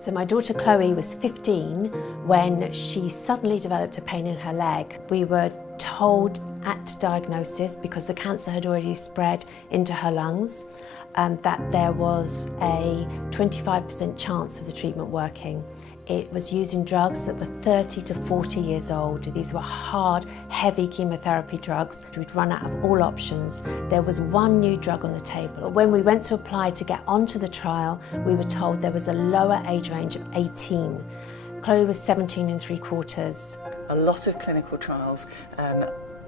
So my daughter Chloe was 15 when she suddenly developed a pain in her leg. We were told at diagnosis, because the cancer had already spread into her lungs, that there was a 25% chance of the treatment working. It was using drugs that were 30 to 40 years old. These were hard, heavy chemotherapy drugs. We'd run out of all options. There was one new drug on the table. When we went to apply to get onto the trial, we were told there was a lower age range of 18. Chloe was 17 3/4. A lot of clinical trials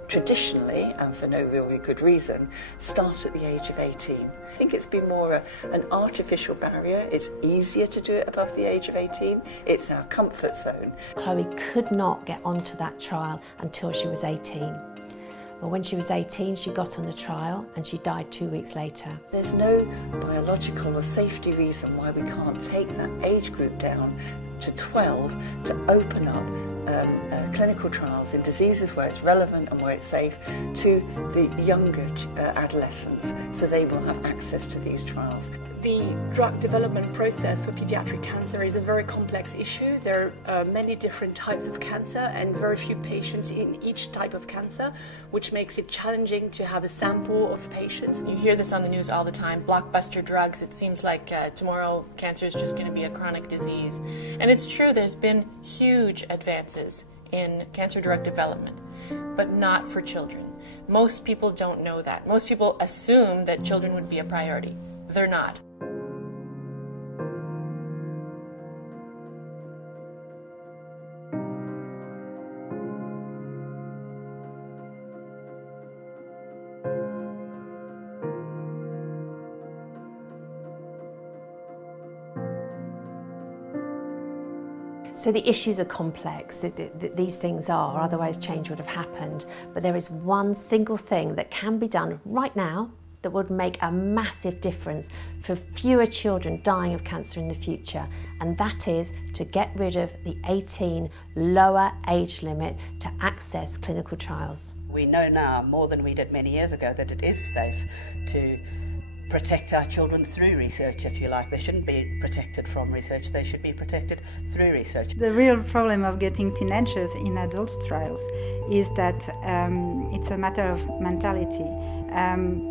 traditionally, and for no really good reason, start at the age of 18. I think it's been more an artificial barrier. It's easier to do it above the age of 18. It's our comfort zone. Chloe could not get onto that trial until she was 18. Well, when she was 18, she got on the trial and she died 2 weeks later. There's no biological or safety reason why we can't take that age group down to 12 to open up clinical trials in diseases where it's relevant and where it's safe to the younger adolescents, so they will have access to these trials. The drug development process for pediatric cancer is a very complex issue. There are many different types of cancer and very few patients in each type of cancer, which makes it challenging to have a sample of patients. You hear this on the news all the time, blockbuster drugs. It seems like tomorrow cancer is just going to be a chronic disease. And it's true, there's been huge advances in cancer drug development, but not for children. Most people don't know that. Most people assume that children would be a priority. They're not. So the issues are complex, these things are, otherwise change would have happened. But there is one single thing that can be done right now that would make a massive difference for fewer children dying of cancer in the future, and that is to get rid of the 18 lower age limit to access clinical trials. We know now, more than we did many years ago, that it is safe to protect our children through research, if you like. They shouldn't be protected from research, they should be protected through research. The real problem of getting teenagers in adult trials is that it's a matter of mentality.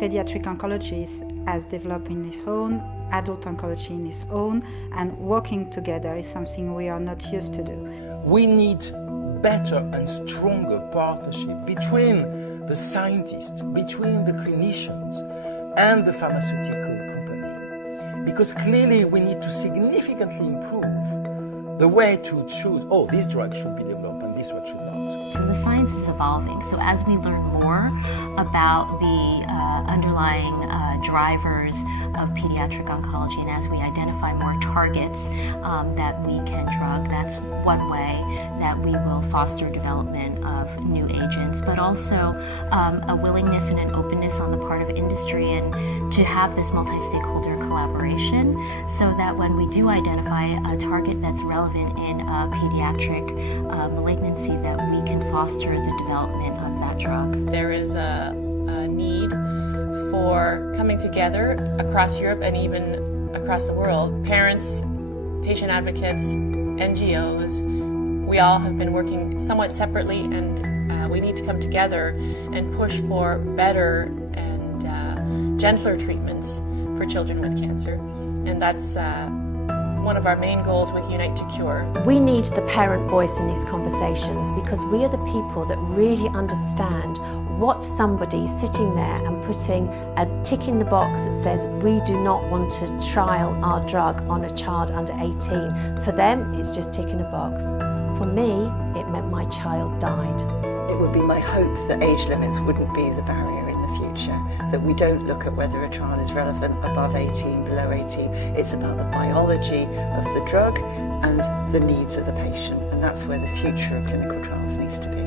Pediatric oncology has developed in its own, adult oncology in its own, and working together is something we are not used to do. We need better and stronger partnership between the scientists, between the clinicians, and the pharmaceutical company, because clearly we need to significantly improve the way to choose, oh, this drug should be developed and this one should not. So the science is evolving, so as we learn more about the underlying drivers of pediatric oncology, and as we identify more targets that we can drug, that's one way that we will foster development of new agents, but also a willingness and an openness on the part of industry and to have this multi-stakeholder collaboration so that when we do identify a target that's relevant in a pediatric malignancy, that we can foster the development of that drug. There is a need for coming together across Europe and even across the world. Parents, patient advocates, NGOs, we all have been working somewhat separately, and we need to come together and push for better and gentler treatments for children with cancer. And that's one of our main goals with Unite2Cure. We need the parent voice in these conversations because we are the people that really understand what somebody sitting there and putting a tick in the box that says we do not want to trial our drug on a child under 18. For them, it's just ticking a box. For me, it meant my child died. It would be my hope that age limits wouldn't be the barrier in the future, that we don't look at whether a trial is relevant above 18, below 18. It's about the biology of the drug and the needs of the patient, and that's where the future of clinical trials needs to be.